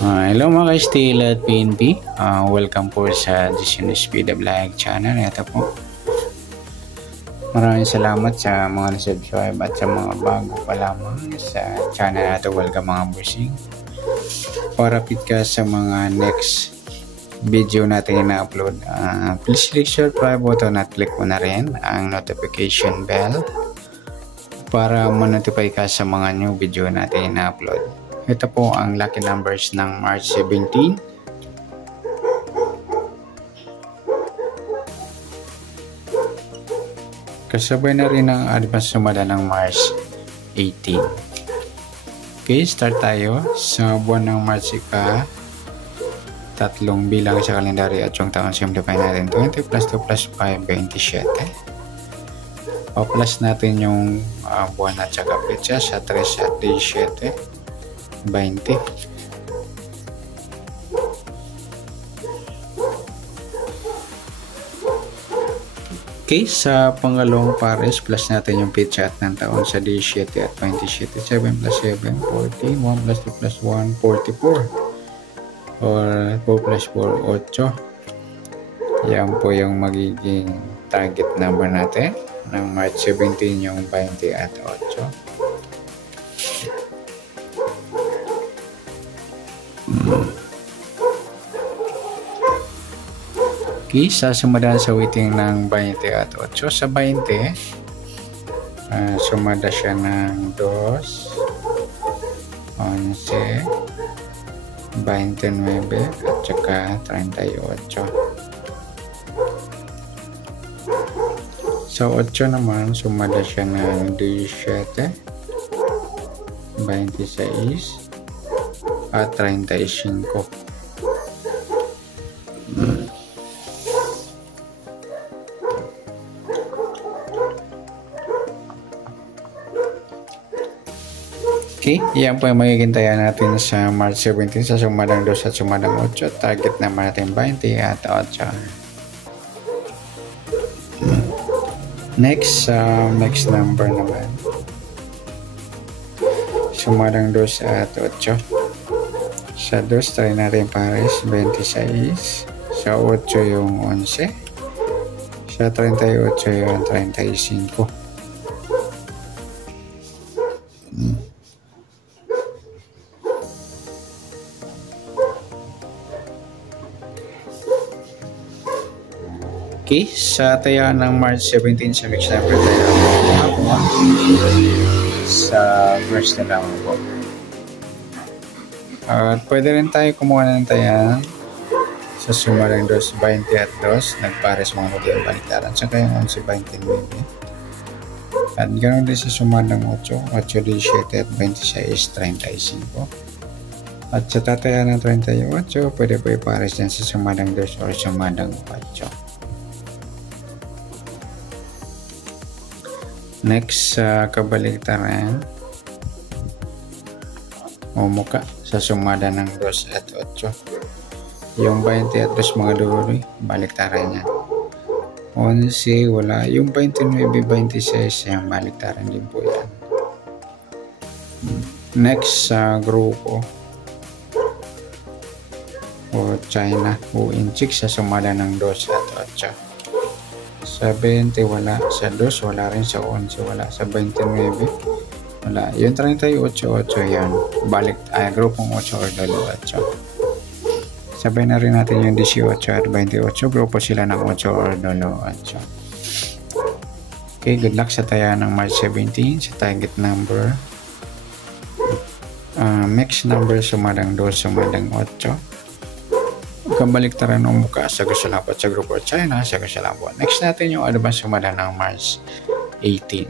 Hello mga ka-Steel at PNP. Welcome po sa Decision Speed Vlog channel. Ito po. Maraming salamat sa mga subscribe at sa mga bago pa lamang sa channel na ito. Welcome mga busing. Para fit ka sa mga next video natin na upload. Please click subscribe button at click mo na rin ang notification bell para ma-notify ka sa mga new video natin na upload. Ito po ang lucky numbers ng March 17. Kasabay na rin ang advance sumada ng March 18. Okay, start tayo sa buwan ng March tatlong bilang sa kalendaryo at yung taon simplify natin. 20 plus 2 plus 5, 27. Pa-plus natin yung buwan at saka petsa sa 3 at 17. 20. Okay, sa pangalawang pares plus natin yung petsa at ng taon sa 17 at 27. 7 plus 7, 14. 1 plus 2 plus 1, 44. Or 4 plus 4, 8. Yan po yung magiging target number natin ng March 17, yung 20 at 8. Okay, sasumada sa weighting ng 20 at 8. Sa 20, sumada siya ng 2, 11, 29 at saka 38. Sa 8 naman, sumada siya ng 17, 26 at 35. Okay, yan po yung magiging taya natin sa March 17 sa sumadang 2 at sumadang 8. Target naman natin 20 at 8. Next number naman. Sumadang 2 at 8. Sa 2, try natin pares 26. Sa 8 yung 11. Sa 38 yung 35. Okay, sa taya ng March 17 sa mix number tayo sa first na lang po. At pwede rin tayo kumuha ng taya sa sumarang 2, 20 at 2. Nagpares mga nodong baliktaran. Saka yung 11, 20. At ganoon din sa sumarang 8, 8, 17 at 26, 35. At sa tataya ng 38, pwede po ipares din sa sumarang 2 o sumarang 8. Next, sa kabaliktaran o muka sa sumada ng 2 at 8. Yung 20 at 2 mga duloy, baliktaran niya. 11, wala. Yung 29, 26, yung baliktaran din po yan. Next, sa grupo o China o Inchik sa sumada ng 2 at 8. Sa 20 wala, sa 2 wala rin, sa 11 wala, sa 29 wala. Yung 38, 8 yan. Grupong 8 or 8. Sabay na rin natin yung 18 at 28. Grupo sila ng 8 or 8. Okay, good luck sa taya ng March 17 sa target number. Mix number sumadang 2, sumadang 8. Kabaliktaran ng mukha sa Gusalapot sa grupo China sa Gusalapot. Next natin yung advance sumada ng March 18.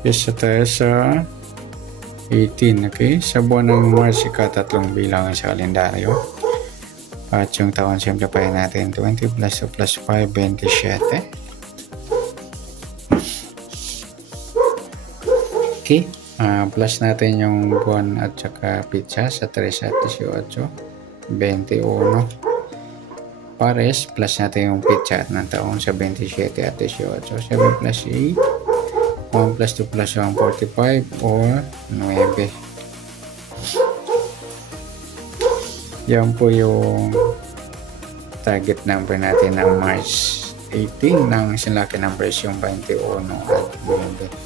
Isa tayo sa 18, okay? Sa buwan ng March, tatlong bilangan sa kalendaryo. At yung taon, simplify natin. 20 plus 2 plus 5, 27. Okay. Plus natin yung buwan at saka pizza sa 3 at 18. 21. Pares, plus natin yung pizza at ng taon sa 27 at 18. 7 plus 8. 1 plus 2 plus 1, 45 or 9. Yan po yung target number natin ng March 18 ng sinlaki numbers yung 21 at 9.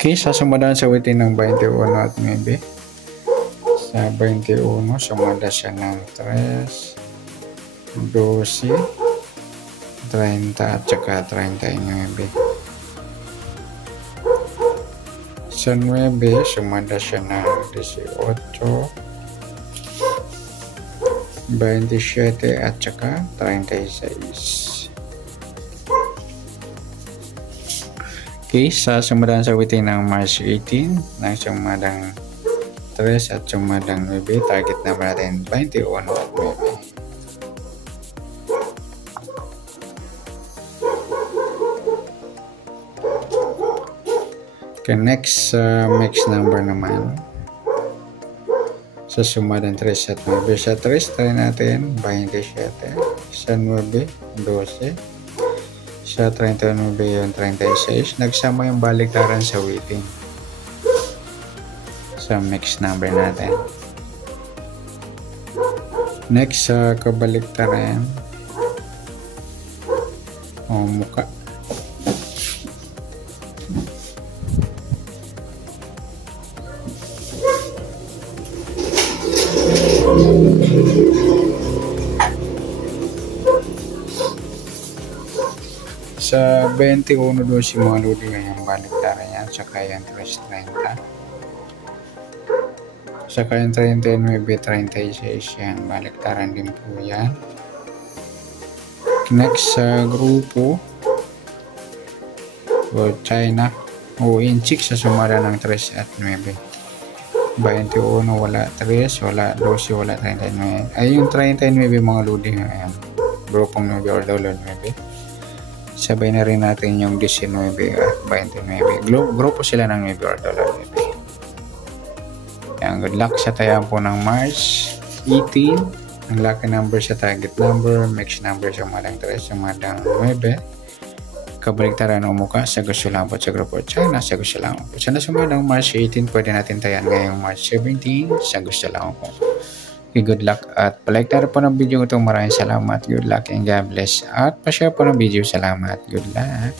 Okay, sasumadahan sa witin ng 21 at 9. Sa 21, sumada siya ng 3, 12, 30 at saka 39. Sa 9, sumada siya ng 18, 27 at saka 36. Okay, sa sumadahan sa witin ng March 18 ng sumadang 3 at sumadang 9, target number natin 21 at 9. Okay, next mix number naman sa sumadang 3 at 9. Sa 3, try natin 27, sa 9, 12, sa 39 yung 36, nagsama yung baliktaran sa weighting sa mix number natin. Next sa kabaliktaran o muka. Sa 21 doon si mga lodi yung baliktaran yan, saka yung 3.30. Saka yung 39, 36 yan, baliktaran din po yan. Next sa grupo o China o Inchik sa sumada ng 3 at 9. 21 wala 3, wala 12, wala 39. Ay yung 39 mga lodi yan, grupong 9 or dollar 9. Sabay na rin natin yung 19 at 29. Grupo sila ng 9 or dollar 9. Yan, good luck sa tayaan po ng March 18. Ang lucky number sa target number, mix number sa madang 3, sa madang 9. Kabaliktaran ng muka sa gusto lang po sa grupo China, sa gusto lang po. Sana sumadang March 18, pwede natin tayan ngayong March 17, sa gusto lang po. Okay, good luck at palike na rin po ng video ito. Maraming salamat. Good luck and God bless. At pa-share po ng video. Salamat. Good luck.